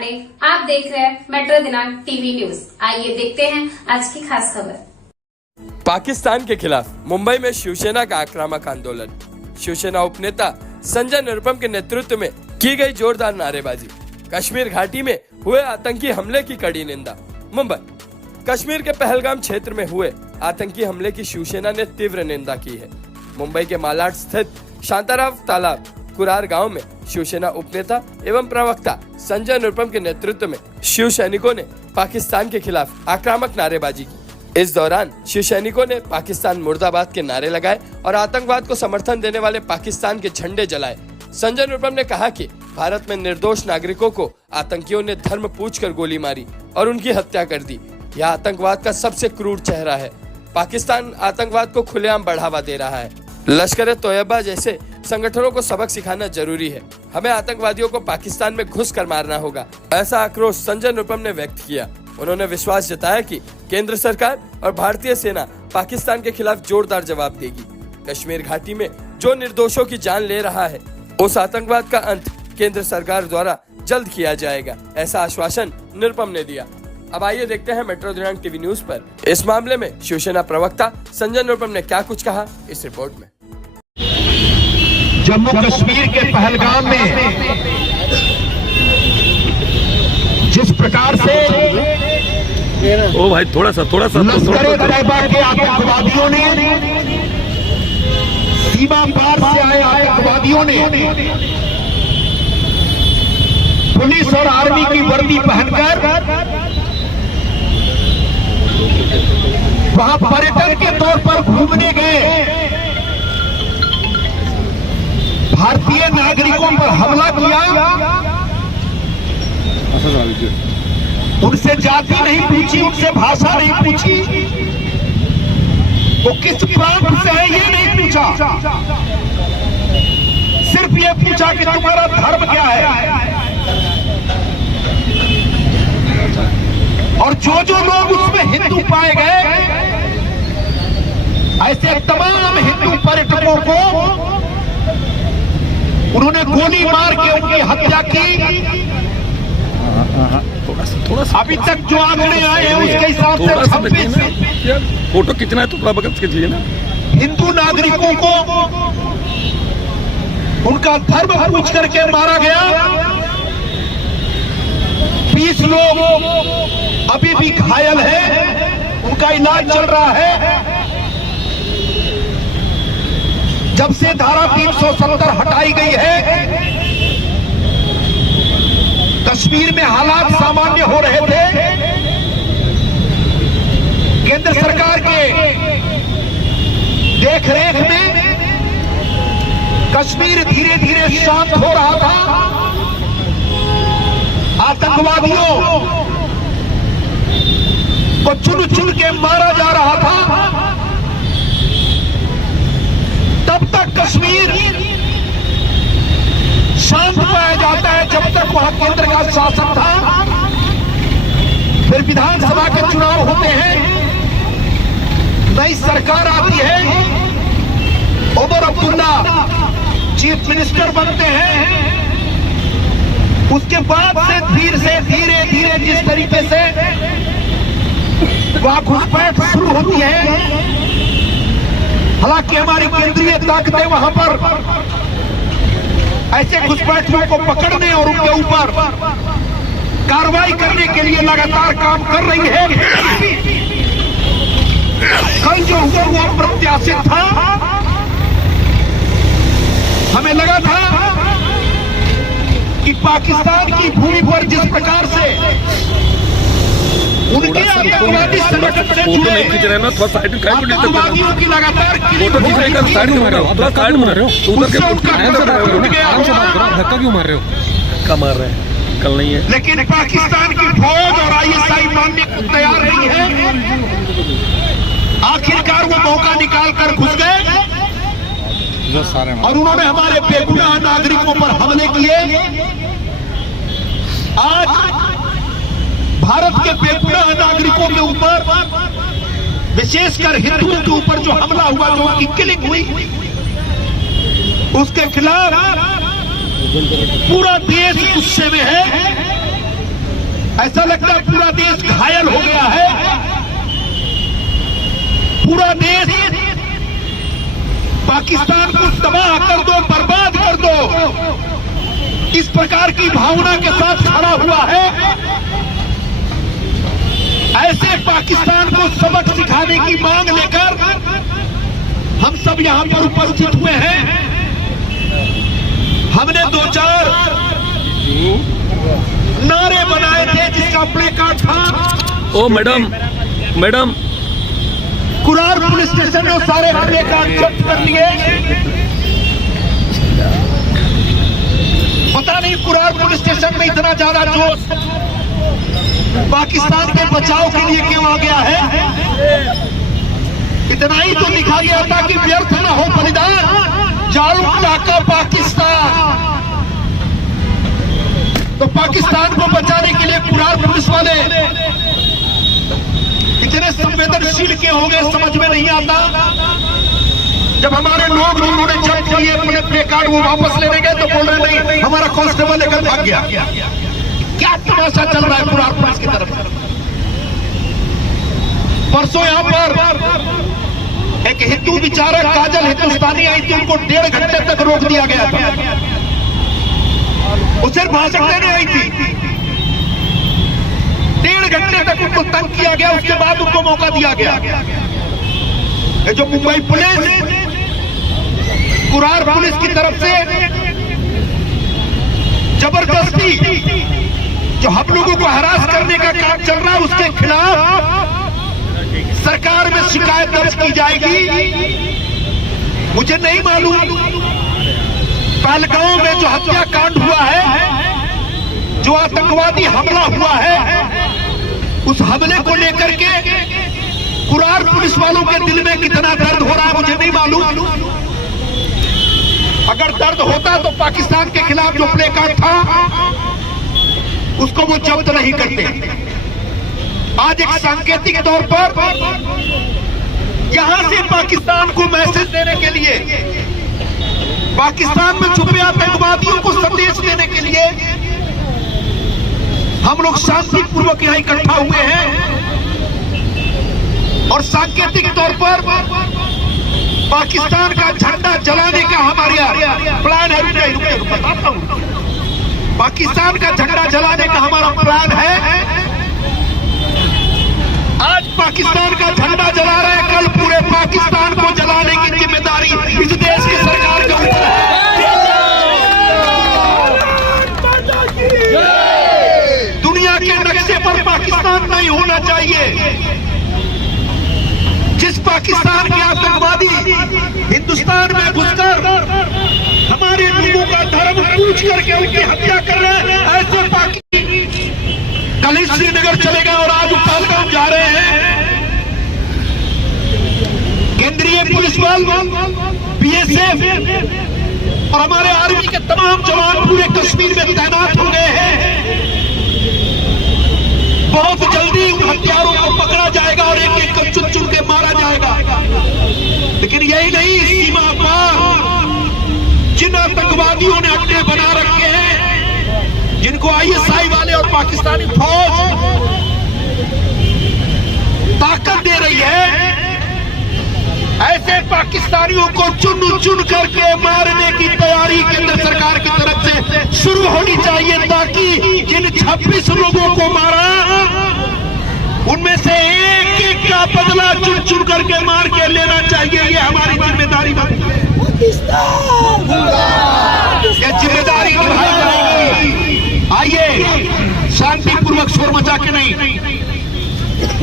पांडे, आप देख रहे हैं मेट्रो दिनांक टीवी न्यूज। आइए देखते हैं आज की खास खबर। पाकिस्तान के खिलाफ मुंबई में शिवसेना का आक्रामक आंदोलन। शिवसेना उपनेता संजय निरुपम के नेतृत्व में की गई जोरदार नारेबाजी। कश्मीर घाटी में हुए आतंकी हमले की कड़ी निंदा। मुंबई कश्मीर के पहलगाम क्षेत्र में हुए आतंकी हमले की शिवसेना ने तीव्र निंदा की है। मुंबई के मालाड स्थित शांताराम तालाब कुरार गांव में शिवसेना उपनेता एवं प्रवक्ता संजय निरुपम के नेतृत्व में शिव सैनिकों ने पाकिस्तान के खिलाफ आक्रामक नारेबाजी की। इस दौरान शिव सैनिकों ने पाकिस्तान मुर्दाबाद के नारे लगाए और आतंकवाद को समर्थन देने वाले पाकिस्तान के झंडे जलाए। संजय निरुपम ने कहा कि भारत में निर्दोष नागरिकों को आतंकियों ने धर्म पूछकर गोली मारी और उनकी हत्या कर दी। यह आतंकवाद का सबसे क्रूर चेहरा है। पाकिस्तान आतंकवाद को खुलेआम बढ़ावा दे रहा है। लश्कर-ए-तोयबा जैसे संगठनों को सबक सिखाना जरूरी है। हमें आतंकवादियों को पाकिस्तान में घुस कर मारना होगा, ऐसा आक्रोश संजय निरुपम ने व्यक्त किया। उन्होंने विश्वास जताया कि केंद्र सरकार और भारतीय सेना पाकिस्तान के खिलाफ जोरदार जवाब देगी। कश्मीर घाटी में जो निर्दोषों की जान ले रहा है, उस आतंकवाद का अंत केंद्र सरकार द्वारा जल्द किया जाएगा, ऐसा आश्वासन निरुपम ने दिया। अब आइए देखते हैं मेट्रो दिनांक टीवी न्यूज पर इस मामले में शिवसेना प्रवक्ता संजय निरुपम ने क्या कुछ कहा इस रिपोर्ट में। जम्मू कश्मीर के पहलगाम में जिस प्रकार से ओ भाई थोड़ा सा लश्कर-ए-तोयबा के आतंकवादियों ने, सीमा पार से आए आतंकवादियों ने पुलिस और आर्मी की वर्दी पहनकर वहां पर्यटन के तौर पर घूमने गए भारतीय नागरिकों पर हमला किया। उनसे जाति नहीं पूछी, उनसे भाषा नहीं पूछी, वो किस प्रांत से है ये नहीं पूछा, सिर्फ ये पूछा कि तुम्हारा धर्म क्या है। और जो जो लोग उसमें हिंदू पाए गए, ऐसे तमाम हिंदू पर्यटकों को उन्होंने गोली मार के उनकी हत्या की। थोड़ा सा अभी तक जो आंकड़े आए हैं उसके हिसाब से 26 फोटो कितना है तो थोड़ा बगल कीजिए ना। हिंदू नागरिकों को उनका धर्म पूछ करके मारा गया। 20 लोग अभी भी घायल हैं, उनका इलाज चल रहा है। जब से धारा 370 हटाई गई है, कश्मीर में हालात सामान्य हो रहे थे। केंद्र सरकार के देखरेख में कश्मीर धीरे धीरे शांत हो रहा था। आतंकवादियों को चुन चुन के मारा जा रहा था। तब तक कश्मीर शांत पाया जाता है जब तक वहां केंद्र का शासन था। फिर विधानसभा के चुनाव होते हैं, नई सरकार आती है, उमर अब्दुल्ला चीफ मिनिस्टर बनते हैं। उसके बाद से धीरे धीरे जिस तरीके से वहां घुसपैठ शुरू होती है, हालांकि हमारी केंद्रीय ताकतें वहां पर ऐसे घुसपैठियों को पकड़ने और उनके ऊपर कार्रवाई करने के लिए लगातार काम कर रही है। कल जो हुआ वो अप्रत्याशित था। हमें लगा था कि पाकिस्तान की भूमि पर जिस प्रकार से उनके आतंकवादी संगठन से जुड़े आतंकवादियों की लगातार फोटो खींच रहे हैं, साइड में मार रहे हो, आप साइड में मार रहे हो, उधर के धक्का क्यों मार रहे हो? धक्का मार रहे हैं, कल नहीं है। लेकिन पाकिस्तान की फौज और ISI मानने को तैयार नहीं है। आखिरकार वो मौका निकाल कर घुस गए और उन्होंने हमारे बेगुनाह नागरिकों पर हमले किए। आज भारत के बेगुनाह नागरिकों के ऊपर, विशेषकर हिंदुओं के ऊपर जो हमला हुआ, जो उनकी किलिंग हुई, उसके खिलाफ पूरा देश गुस्से में है। ऐसा लगता है पूरा देश घायल हो गया है, पूरा देश पाकिस्तान को तबाह कर दो, बर्बाद कर दो, इस प्रकार की भावना के साथ खड़ा हुआ है। ऐसे पाकिस्तान को सबक सिखाने की मांग लेकर हम सब यहां पर उपस्थित हुए हैं। हमने 2-4 नारे बनाए थे जिसका प्ले कार्ड था। ओ मैडम कुरार पुलिस स्टेशन में सारे प्ले कार्ड जब्त कर लिए। पता नहीं कुरार पुलिस स्टेशन में इतना ज्यादा जोश पाकिस्तान के बचाव के लिए क्यों आ गया है। इतना ही तो लिखा गया था कि व्यर्थ न हो बलिदान, जारूक ढाका पाकिस्तान। तो पाकिस्तान को बचाने के लिए कुरार पुलिस वाले इतने संवेदनशील क्यों हो गए समझ में नहीं आता। जब हमारे लोग उन्होंने जब्त किए अपने प्ले कार्ड वो वापस लेने गए तो बोल रहे नहीं हमारा कांस्टेबल लेकर भाग गया। क्या तमाशा चल रहा है कुरार पुलिस की तरफ से। परसों यहां पर एक हिंदू विचारक काजल हिंदुस्तानी आई थी, उनको 1.5 घंटे तक रोक दिया गया था। वो सिर्फ भाषण देने आई थी, 1.5 घंटे तक उनको तंग किया गया। उसके बाद उनको मौका दिया गया। ये जो मुंबई पुलिस कुरार पुलिस की तरफ से जबरदस्ती जो हम लोगों को हरास करने का काम चल रहा है उसके खिलाफ सरकार में शिकायत दर्ज की जाएगी। मुझे नहीं मालूम पहलगांव में जो हत्याकांड हुआ है, जो आतंकवादी हमला हुआ है, उस हमले को लेकर के कुरार पुलिस वालों के दिल में कितना दर्द हो रहा है मुझे नहीं मालूम। अगर दर्द होता तो पाकिस्तान के खिलाफ जो प्ले कार्ड था उसको वो जब्त नहीं करते। आज एक सांकेतिक तौर पर यहां से पाकिस्तान को मैसेज देने के लिए, पाकिस्तान में छुपे आतंकवादियों को संदेश देने के लिए हम लोग शांतिपूर्वक यहां इकट्ठा हुए हैं। और सांकेतिक तौर पर पाकिस्तान का झंडा जलाने का हमारा प्लान है। बताता हूं, पाकिस्तान का झंडा जलाने का हमारा प्लान है। आज पाकिस्तान का झंडा जला रहे हैं, कल पूरे पाकिस्तान को जलाने की जिम्मेदारी इस देश की सरकार के ऊपर है। दुनिया के नक्शे पर पाकिस्तान नहीं होना चाहिए। जिस पाकिस्तान के आतंकवादी हिंदुस्तान में घुसकर हमारे लोगों का धर्म पूछ करके उनकी हत्या कर रहे हैं, ऐसे कल ही श्रीनगर चले गए और आज पहलगाम जा रहे हैं। केंद्रीय पुलिस बल, बीएसएफ और हमारे आर्मी के तमाम जवान पूरे कश्मीर में तैनात हो गए हैं। बहुत जल्दी उन हत्यारों को पकड़ा जाएगा और एक एक कर चुन चुन के मारा जाएगा। लेकिन यही नहीं, सीमा पार जिन आतंकवादियों ने अड्डे बना रखे हैं, जिनको आईएसआई वाले और पाकिस्तानी फौज ताकत दे रही है, ऐसे पाकिस्तानियों को चुन चुन करके मारने की तैयारी केंद्र सरकार की तरफ से शुरू होनी चाहिए, ताकि जिन 26 लोगों को मारा उनमें से एक एक का बदला चुन चुन करके मार के लेना चाहिए। ये हमारी जिम्मेदारी बनती है। ये जिम्मेदारी निभाई जाएगी। आइए शांतिपूर्वक शोर मचा के नहीं,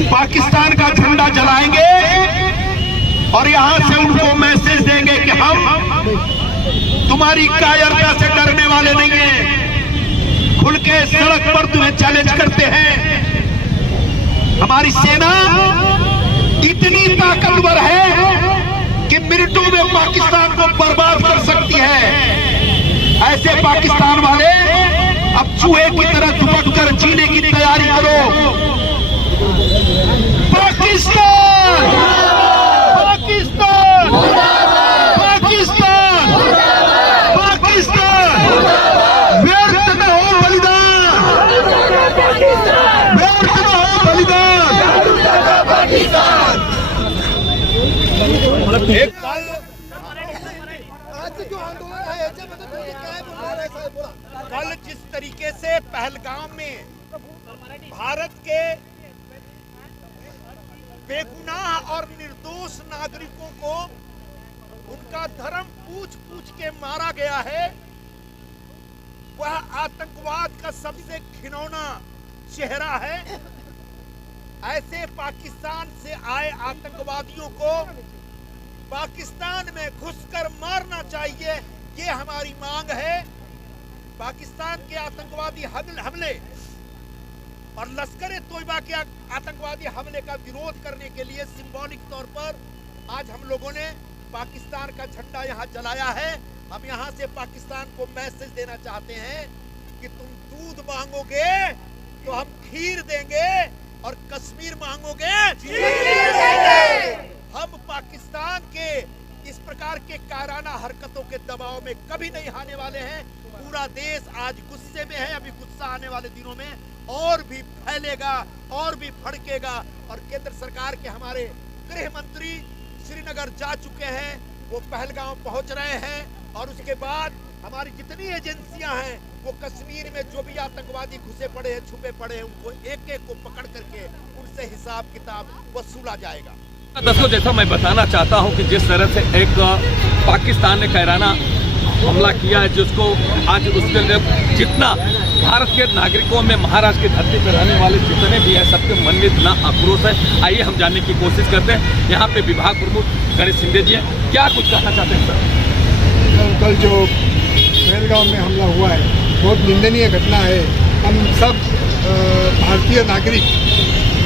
पाकिस्तान का झंडा जलाएंगे और यहां से उनको मैसेज देंगे कि हम तुम्हारी कायरता से डरने वाले नहीं हैं। खुल के सड़क पर तुम्हें चैलेंज करते हैं। हमारी सेना इतनी ताकतवर है कि मिनटों में पाकिस्तान को बर्बाद कर सकती है। ऐसे पाकिस्तान वाले अब चूहे की तरह दुबक कर जीने की तैयारी करो। पाकिस्तान, पाकिस्तान, पाकिस्तान, पाकिस्तान, व्यर्थ न हो बलिदान। एक कल जिस तरीके से पहलगाम में भारत के बेगुनाह और निर्दोष नागरिकों को उनका धर्म पूछ पूछ के मारा गया है, वह आतंकवाद का सबसे घिनौना चेहरा है। ऐसे पाकिस्तान से आए आतंकवादियों को पाकिस्तान में घुसकर मारना चाहिए, ये हमारी मांग है। पाकिस्तान के आतंकवादी हमले और लश्कर-ए-तोयबा के आतंकवादी हमले का विरोध करने के लिए सिंबॉलिक तौर पर आज हम लोगों ने पाकिस्तान का झंडा यहाँ जलाया है। हम यहाँ से पाकिस्तान को मैसेज देना चाहते हैं कि तुम दूध मांगोगे तो हम खीर देंगे और कश्मीर मांगोगे हम पाकिस्तान के इस प्रकार के कायराना हरकतों के दबाव में कभी नहीं आने वाले हैं। पूरा देश आज गुस्से में है, अभी गुस्सा आने वाले दिनों में और भी फैलेगा और भी भड़केगा। और केंद्र सरकार के हमारे गृह मंत्री श्रीनगर जा चुके हैं, वो पहलगाम पहुंच रहे हैं और उसके बाद हमारी जितनी एजेंसियां हैं वो कश्मीर में जो भी आतंकवादी घुसे पड़े हैं, छुपे पड़े हैं, उनको एक एक को पकड़ करके उनसे हिसाब किताब वसूला जाएगा। दोस्तों, जैसा मैं बताना चाहता हूं कि जिस तरह से एक पाकिस्तान ने कायराना हमला किया है, जिसको आज उसके लिए जितना भारत के नागरिकों में महाराष्ट्र की धरती पर रहने वाले जितने भी हैं सबके मन में इतना आक्रोश है। आइए हम जानने की कोशिश करते हैं। यहाँ पे विभाग प्रमुख गणेश शिंदे जी हैं, क्या कुछ कहना चाहते हैं सर? कल जो पहलगाम में हमला हुआ है बहुत निंदनीय घटना है। हम सब भारतीय नागरिक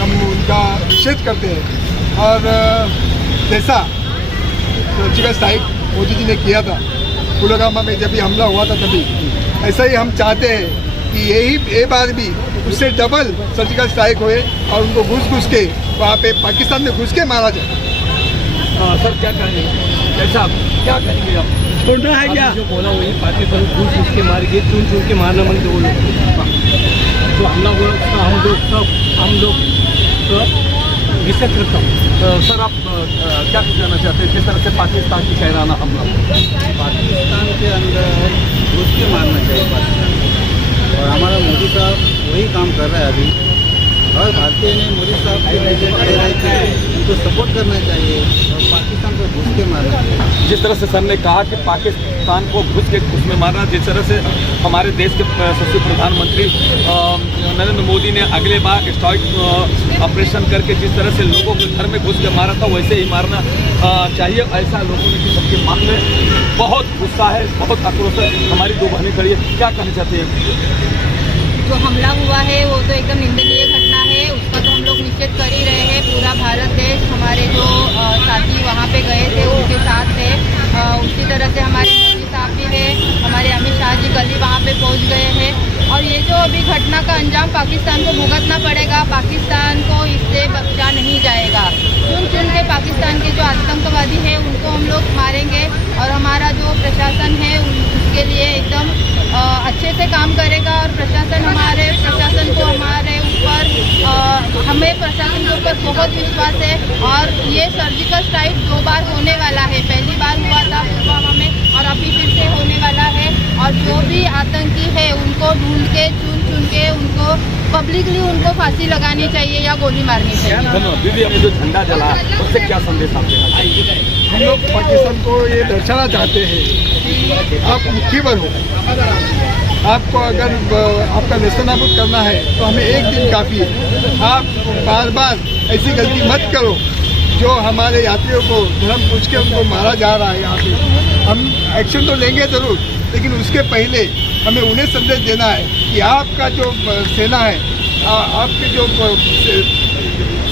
हम उनका निषेध करते हैं और जैसा सर्जिकल स्ट्राइक मोदी जी ने किया था पुलवामा में जब भी हमला हुआ था, तभी ऐसा ही हम चाहते हैं कि ये बार भी उससे डबल सर्जिकल स्ट्राइक होए और उनको घुस के वहाँ पे पाकिस्तान में घुस के मारा जाए। सर क्या कहेंगे, कैसा क्या कहेंगे आप? छोड़ना है क्या जो बोला वही पाकिस्तान घुस के मार के चुन के मारना मन तो जो हमला हुआ उसका हम लोग निषेध करता हूँ। सर आप क्या कहना चाहते हैं, किस तरह से पाकिस्तान की कायराना हमला? पाकिस्तान के अंदर घुस के मारना चाहिए पाकिस्तान, और हमारा मोदी साहब वही काम कर रहा है अभी। और भारतीय ने मोदी साहब के पीछे खड़े रह के उनको सपोर्ट करना चाहिए और पाकिस्तान को घुस के मारना चाहिए। जिस तरह से सर ने कहा कि पाकिस्तान को घुस में मारना, जिस तरह से हमारे देश के यशस्वी प्रधानमंत्री नरेंद्र मोदी ने अगले बार स्ट्राइक ऑपरेशन करके जिस तरह से लोगों के घर में घुस के मारा था, वैसे ही मारना चाहिए। ऐसा लोगों ने सबके मांग में बहुत गुस्सा है, बहुत आक्रोश है। हमारी दो बहनें खड़ी है, क्या कहना चाहते हैं? जो हमला हुआ है वो तो एकदम निंदनीय घटना है, उसका तो हम लोग निषेध कर ही रहे हैं। पूरा भारत देश हमारे जो साथी वहाँ पे गए थे उनके साथ थे। उसी तरह से हमारे मोदी साहब भी है, हमारे अमित शाह जी कल ही वहाँ पे पहुँच गए हैं। और ये जो अभी घटना का अंजाम पाकिस्तान को भुगतना पड़ेगा, पाकिस्तान को इससे बचा नहीं जाएगा। चुन के पाकिस्तान के जो आतंकवादी है उनको हम लोग मारेंगे और हमारा जो प्रशासन है उसके लिए एकदम अच्छे से काम करेगा। और प्रशासन को हमारे ऊपर हमें प्रशासन के ऊपर बहुत विश्वास है। और ये सर्जिकल स्ट्राइक 2 बार होने वाला है, पहली बार हुआ था पुलवामा में और अभी फिर से होने वाला है। और जो भी आतंकी है उनको ढूंढ के चुन के उनको पब्लिकली उनको फांसी लगानी चाहिए या गोली मारनी चाहिए। धन्यवाद। दीदी, हमने जो झंडा जला उससे क्या संदेश आप देना चाहिए? हम लोग पाकिस्तान को ये दर्शाना चाहते हैं कि आप मुट्ठीभर हो। आपको अगर आपका नेस्तनाबूद करना है तो हमें एक दिन काफ़ी है। आप बार बार ऐसी गलती मत करो जो हमारे यात्रियों को धर्म पूछ के उनको मारा जा रहा है। यहाँ पे हम एक्शन तो लेंगे ज़रूर, लेकिन उसके पहले हमें उन्हें संदेश देना है कि आपका जो सेना है, आपकी जो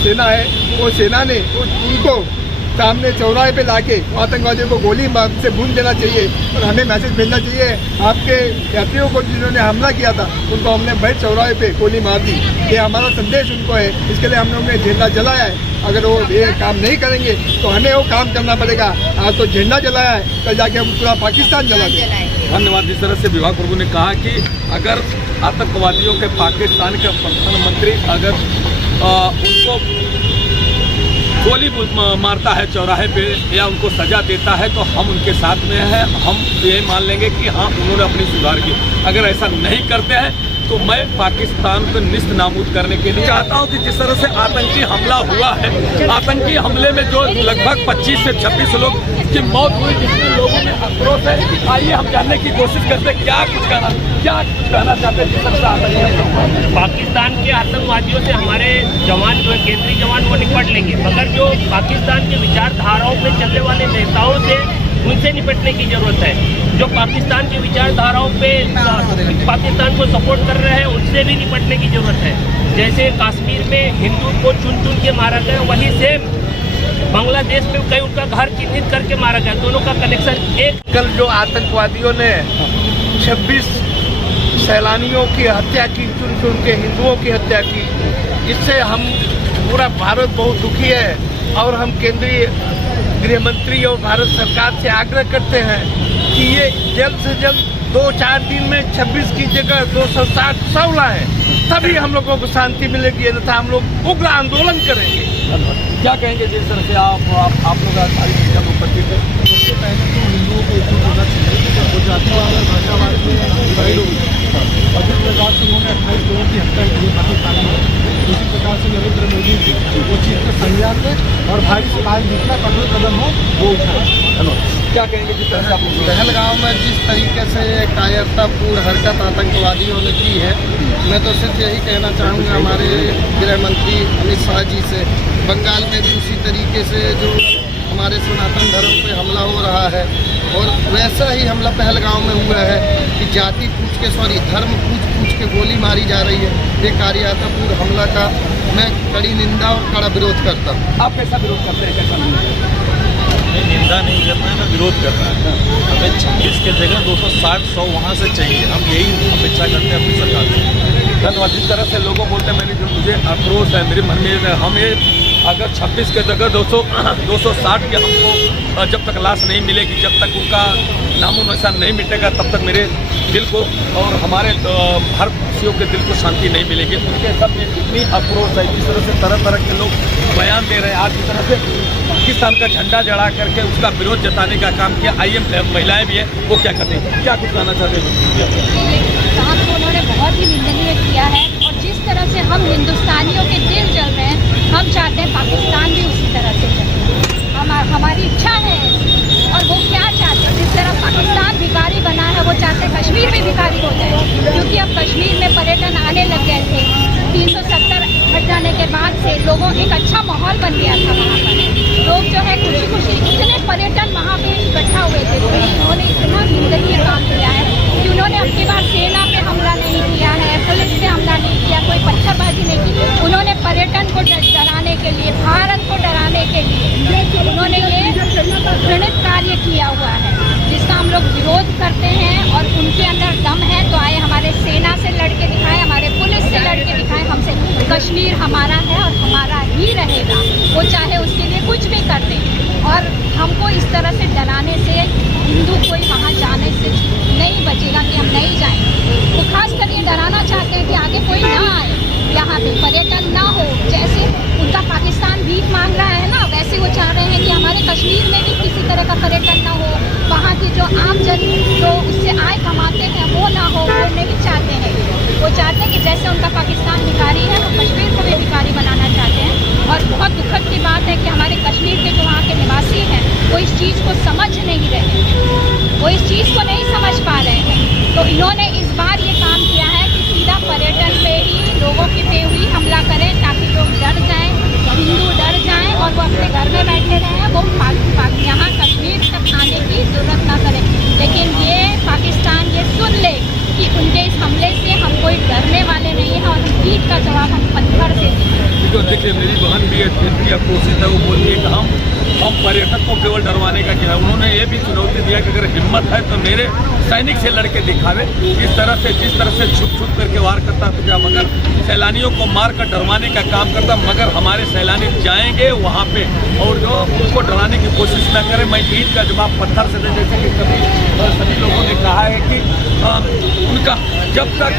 सेना है, वो सेना ने उनको सामने चौराहे पे लाके आतंकवादियों को गोली मार से भून देना चाहिए। और हमें मैसेज भेजना चाहिए आपके यात्रियों को जिन्होंने हमला किया था उनको हमने भाई चौराहे पे गोली मार दी। ये हमारा संदेश उनको है, इसके लिए हम लोगों ने झंडा जलाया है। अगर वो ये काम नहीं करेंगे तो हमें वो काम करना पड़ेगा। आज तो झंडा जलाया है, कल जाके हम पूरा पाकिस्तान जला दें। धन्यवाद। जिस तरह से विभाग प्रभु ने कहा कि अगर आतंकवादियों के पाकिस्तान के प्रधानमंत्री अगर उनको गोली मारता है चौराहे पे या उनको सजा देता है तो हम उनके साथ में हैं। हम ये मान लेंगे कि हाँ उन्होंने अपनी सुधार की। अगर ऐसा नहीं करते हैं तो मैं पाकिस्तान को निस्त नाबूद करने के लिए चाहता हूं कि जिस तरह से आतंकी हमला हुआ है, आतंकी हमले में जो लगभग 25 से 26 लोग की मौत हुई, जिसमें लोगों में आक्रोश है। आइए हम जानने की कोशिश करते हैं क्या कुछ कहना चाहते हैं जिस तरह से आतंकी। पाकिस्तान के आतंकवादियों से हमारे जवान जो है, केंद्रीय जवान, वो निपट लेंगे, मगर जो पाकिस्तान की विचारधाराओं पे चलने वाले नेताओं से उनसे निपटने की जरूरत है। जो पाकिस्तान की विचारधाराओं पे पाकिस्तान को सपोर्ट कर रहे हैं उनसे भी निपटने की जरूरत है। जैसे कश्मीर में हिंदू को चुन चुन के मारा गया, वही सेम बांग्लादेश में कई उनका घर चिन्हित करके मारा गया। दोनों का कनेक्शन एक। कल जो आतंकवादियों ने 26 सैलानियों की हत्या की, चुन चुन के हिंदुओं की हत्या की, इससे हम पूरा भारत बहुत दुखी है। और हम केंद्रीय गृह मंत्री और भारत सरकार से आग्रह करते हैं कि ये जल्द से जल्द 2-4 दिन में 26 की जगह 260 100 लाए, तभी हम लोगों को शांति मिलेगी, अन्यथा हम लोग उग्र आंदोलन करेंगे। क्या कहेंगे जिस तरह से आप लोग सारी चीज़ों को उपस्थित है? सबसे पहले तो हिंदुओं को एकजुट होना चाहिए। वो जातिवाद और भाषावाद में डिवाइड हो गया और जिस प्रकार से उन्होंने 28 लोगों की हत्या की है पाकिस्तान में, उसी प्रकार से नरेंद्र मोदी जी वो चीज़ का संज्ञान लें और भारी से भारी जितना कठोर कदम हो वो उठाएं। क्या कहेंगे जिस तरह से आप पहलगांव में जिस तरीके से कायरतापूर्ण हरकत आतंकवादियों ने की है, मैं तो सिर्फ यही कहना चाहूँगा हमारे गृह मंत्री अमित शाह जी से, बंगाल में भी उसी तरीके से जो हमारे सनातन धर्म पे हमला हो रहा है और वैसा ही हमला पहलगांव में हुआ है कि धर्म पूछ के गोली मारी जा रही है। ये कायरतापूर्ण हमला का मैं कड़ी निंदा और कड़ा विरोध करता हूँ। आप कैसा विरोध करते हैं? कैसा हमें निंदा नहीं करना है, हमें विरोध करना है। हमें 26 की जगह 260-100 वहाँ से चाहिए। हम यही अपेक्षा करते हैं अपनी सरकार से। धन्यवाद। जिस तरह से लोगों बोलते हैं, मैंने जो मुझे आक्रोश है मेरे मन में, हम ये अगर 26 की जगह 260 की हमको जब तक लाश नहीं मिलेगी, जब तक उनका नामो निशान नहीं मिटेगा, तब तक मेरे दिल को और हमारे भारतवासियों के दिल को शांति नहीं मिलेगी। उनके सब में इतनी आक्रोश है, जिस तरह से तरह तरह के लोग बयान दे रहे हैं। आज जिस तरह से पाकिस्तान का झंडा जड़ा करके उसका विरोध जताने का काम किया। आइए महिलाएं भी हैं, वो क्या करते हैं, क्या कुछ कहना चाहते हैं? काम तो उन्होंने बहुत ही निंदनीय किया है और जिस तरह से हम हिंदुस्तानियों के दिल जल रहे हैं, हम चाहते हैं पाकिस्तान भी उसी तरह से चले। हमारी इच्छा है और वो क्या चाहते हैं, जिस तरह पाकिस्तान भिखारी बना है, वो चाहते हैं कश्मीर भी भिखारी हो जाए, क्योंकि अब कश्मीर में पर्यटन आने लग गए थे। 370 हट जाने के बाद से लोगों एक अच्छा माहौल बन गया था वहाँ पर। लोग जो है खुशी खुशी इतने पर्यटन वहाँ पे इकट्ठा हुए थे। तो उन्होंने इतना निंदनीय काम किया है कि उन्होंने अपनी बार सेना पे हमला नहीं किया है, पुलिस पे हमला नहीं किया, कोई पत्थरबाजी नहीं की। उन्होंने पर्यटन को डराने के लिए, भारत को डराने के लिए उन्होंने ये घृणित कार्य किया हुआ है, जिसका हम लोग विरोध करते हैं। और उनके अंदर दम है तो आए हमारे सेना से लड़के दिखाएं, हमारे पुलिस से लड़के दिखाएं। हमसे कश्मीर हमारा है और हमारा ही रहेगा, वो चाहे उसके लिए कुछ भी कर दें। और हमको इस तरह से डराने से हिंदू कोई वहाँ जाने से नहीं बचेगा कि हम नहीं जाएंगे। वो खासकर ये डराना चाहते हैं कि आगे कोई ना आए, यहाँ पे पर्यटन ना हो। जैसे उनका पाकिस्तान भीख मांग रहा है ना, वैसे वो चाह रहे हैं कि हमारे कश्मीर में भी किसी तरह का पर्यटन ना हो, वहाँ की जो आम जन जो उससे आय कमाते हैं वो ना हो, वो नहीं चाहते हैं। वो चाहते हैं कि जैसे उनका पाकिस्तान भिखारी है, वो कश्मीर को भी भिखारी बनाना चाहते हैं। और बहुत दुखद की बात है कि हमारे कश्मीर के जो वहाँ के निवासी हैं, वो इस चीज़ को समझ नहीं रहे हैं, वो इस चीज़ को नहीं समझ पा रहे हैं। तो इन्होंने इस बार ये काम किया है कि सीधा पर्यटन पे ही लोगों की पे हुई हमला करें, ताकि लोग डर जाएं, हिंदू डर जाएं और वो अपने घर में बैठे रहें, वो यहाँ कश्मीर तक आने की जरूरत ना करें। लेकिन ये पाकिस्तान ये सुन ले कि उनके इस हमले से हम कोई डरने वाले नहीं हैं और हम ईद का जवाब हम पत्थर से देंगे। देखिए, मेरी बहन भी है, कोशिश है, वो बोलती है कि हम हम पर्यटक को केवल डरवाने का क्या है। उन्होंने ये भी चुनौती दिया कि अगर हिम्मत है तो मेरे सैनिक से लड़के दिखावे। इस तरह से जिस तरह से छुप छुप करके वार करता था, मगर सैलानियों को मार कर डरवाने का काम करता, मगर हमारे सैलानी जाएंगे वहाँ पे और जो उनको डराने की कोशिश न करें। मैं ईद का जवाब पत्थर से दे, जैसे कि सभी लोगों ने कहा है कि उनका जब तक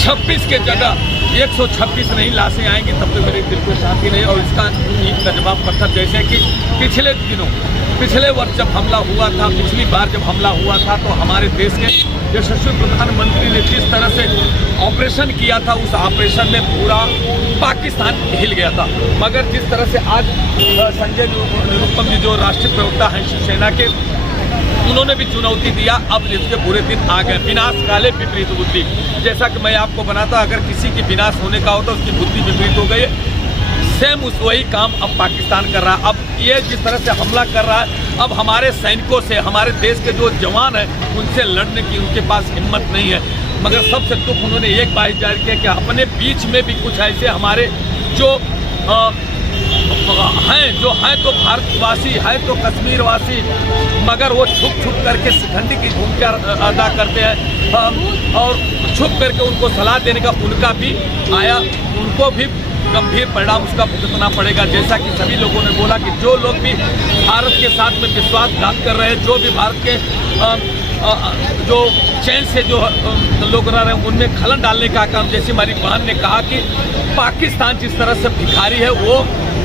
26 के जगह 126 नहीं लाशें आएंगी तब तक मेरे दिल को शांति नहीं। और इसका ईद का जवाब पत्थर, जैसे कि पिछले वर्ष जब हमला हुआ था, पिछली बार जब हमला हुआ था, तो हमारे देश के यशस्वी प्रधानमंत्री ने जिस तरह से ऑपरेशन किया था, उस ऑपरेशन में पूरा पाकिस्तान हिल गया था। मगर जिस तरह से आज संजय निरुपम जी जो राष्ट्रीय प्रवक्ता हैं शिवसेना के, उन्होंने भी चुनौती दिया। अब इसके बुरे दिन आ गए। विनाश काले विपरीत बुद्धि, जैसा कि मैं आपको बनाता, अगर किसी की विनाश होने का हो तो उसकी बुद्धि विपरीत हो गई। सेम वही काम अब पाकिस्तान कर रहा है। अब ये जिस तरह से हमला कर रहा है, अब हमारे सैनिकों से, हमारे देश के जो जवान हैं, उनसे लड़ने की उनके पास हिम्मत नहीं है। मगर सबसे दुख उन्होंने एक बात जारी किया कि अपने बीच में भी कुछ ऐसे हमारे जो हैं तो भारतवासी है तो कश्मीर वासी, मगर वो छुप छुप करके शिखंडी की भूमिका अदा करते हैं और छुप करके उनको सलाह देने का उनका भी आया, उनको भी गंभीर परिणाम उसका भुगतना पड़ेगा। जैसा कि सभी लोगों ने बोला कि जो लोग भी भारत के साथ में विश्वासघात कर रहे हैं, जो भी भारत के जो चैन से जो लोग रह रहे हैं, उनमें खलन डालने का काम, जैसे हमारी बहन ने कहा कि पाकिस्तान जिस तरह से भिखारी है, वो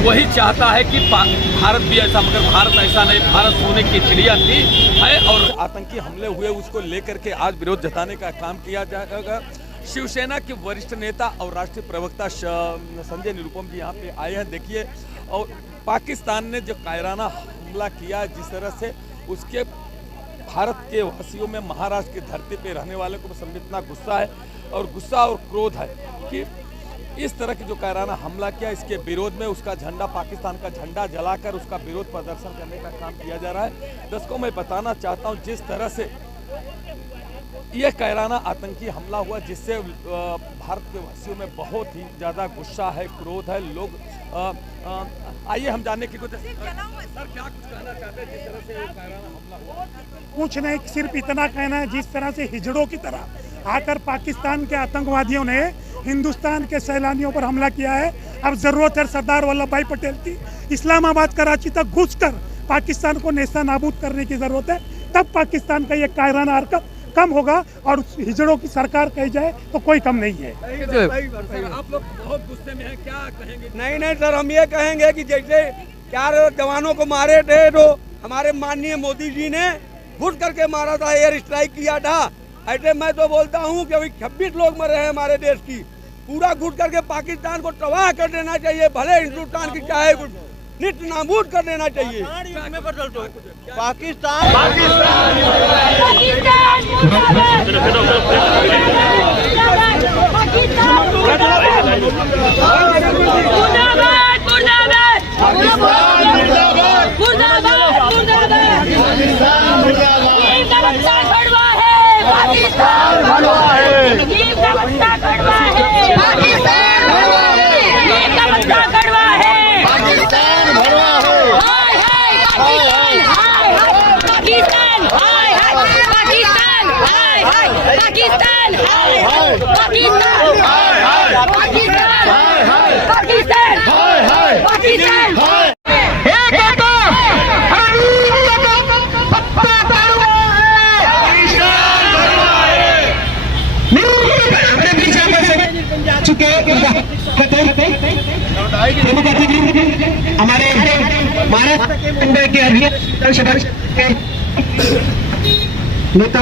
वही चाहता है कि भारत भी ऐसा, मगर भारत ऐसा नहीं। भारत सोने की चिड़िया थी है और आतंकी हमले हुए उसको लेकर के आज विरोध जताने का काम किया जाएगा। शिवसेना के वरिष्ठ नेता और राष्ट्रीय प्रवक्ता संजय निरुपम जी यहाँ पे आए हैं। देखिए, और पाकिस्तान ने जो कायराना हमला किया, जिस तरह से उसके भारत के वासियों में, महाराष्ट्र की धरती पे रहने वाले को इतना गुस्सा है और क्रोध है कि इस तरह की जो कायराना हमला किया, इसके विरोध में उसका झंडा, पाकिस्तान का झंडा जलाकर उसका विरोध प्रदर्शन करने का काम किया जा रहा है। दर्शकों, मैं बताना चाहता हूं जिस तरह से यह कायराना आतंकी हमला हुआ, जिससे भारत के वासियों में बहुत ही ज़्यादा गुस्सा है, क्रोध है। लोग आइए हम जानने की कोशिश। सर, क्या कुछ कहना चाहते हैं जिस तरह से कायराना हमला हुआ? कुछ नहीं, सिर्फ इतना कहना है, जिस तरह से हिजड़ों की तरह आकर पाकिस्तान के आतंकवादियों ने हिंदुस्तान के सैलानियों पर हमला किया है। अब जरूरत है सरदार वल्लभ भाई पटेल की, इस्लामाबाद कराची तक घुसकर पाकिस्तान को नेस्ता नाबूद करने की जरूरत है। तब पाकिस्तान का ये कायराना हरकत कम होगा और हिजड़ों की सरकार कही जाए तो कोई कम नहीं है। आप लोग बहुत गुस्से में हैं, क्या कहेंगे? नहीं सर, हम ये कहेंगे कि जैसे 4 जवानों को मारे थे, तो हमारे माननीय मोदी जी ने घुस करके मारा था, एयर स्ट्राइक किया था। ऐसे मैं तो बोलता हूँ कि अभी 26 लोग मरे हैं हमारे देश की। पूरा घुस करके पाकिस्तान को तबाह कर देना चाहिए, भले हिंदुस्तान की चाहे नित नाबूद कर देना चाहिए। पाकिस्तान हमारे महाराष्ट्र के अध्यक्ष नेता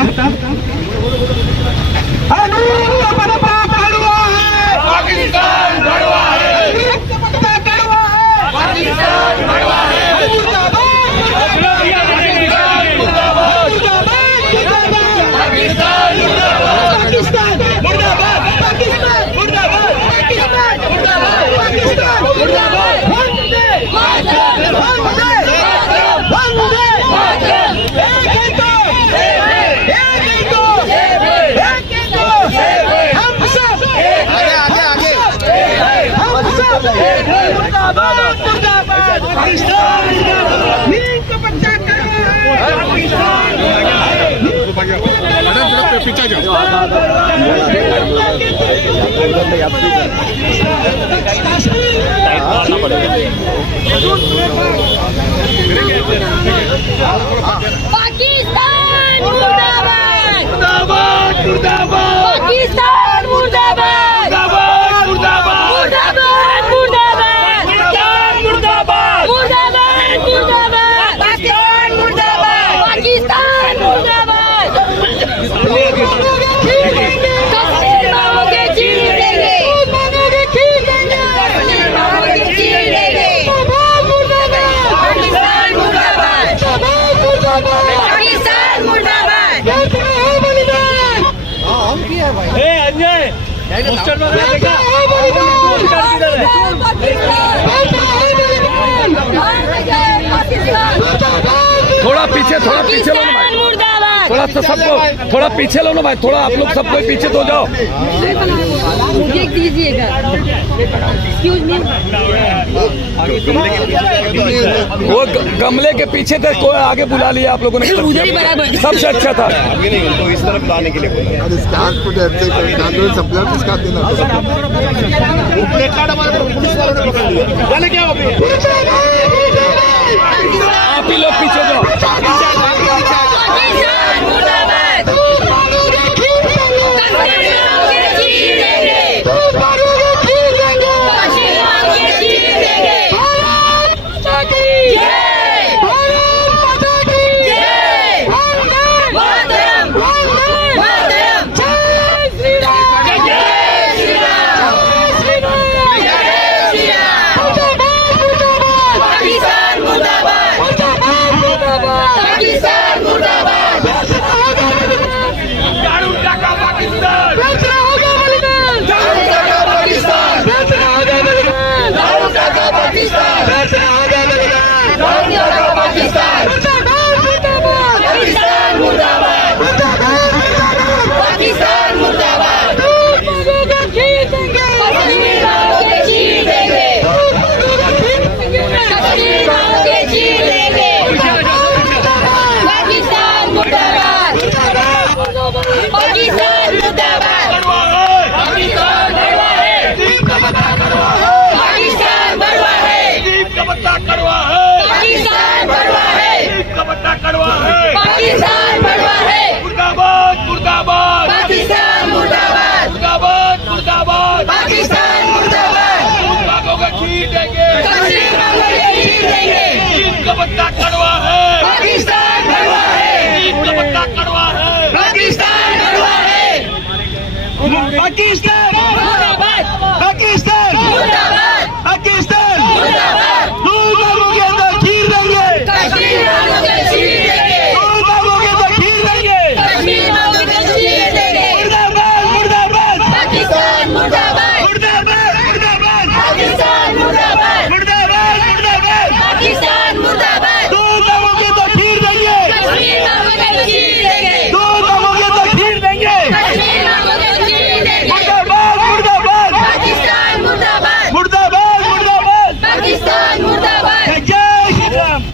पीछे जाओ। पाकिस्तान मुर्दाबाद, मुर्दाबाद, मुर्दाबाद, पाकिस्तान मुर्दाबाद, मुर्दाबाद, मुर्दाबाद, मुर्दाबाद, मुर्दाबाद, मुर्दाबाद, मुर्दाबाद, मुर्दाबाद, पाकिस्तान मुर्दाबाद, पाकिस्तान मुर्दाबाद। कश्मीर मांगोगे चीर देंगे, कश्मीर मांगोगे चीर देंगे। पाकिस्तान मुर्दाबाद, पाकिस्तान मुर्दाबाद। थोड़ा पीछे लो ना भाई, मुर्दाबाद। थोड़ा सा सबको थोड़ा पीछे लो ना भाई, थोड़ा आप लोग सबको पीछे तो जाओ। देख दीजिएगा, एक्सक्यूज मी। वो गमले के पीछे तक कोई आगे बुला लिया आप लोगों ने, उधर ही बराबर सबसे अच्छा था। आगे नहीं, उनको इस तरफ लाने के लिए बोला। आंदोलन संपला किसका देना? आप ही लोग पीछे जाओ।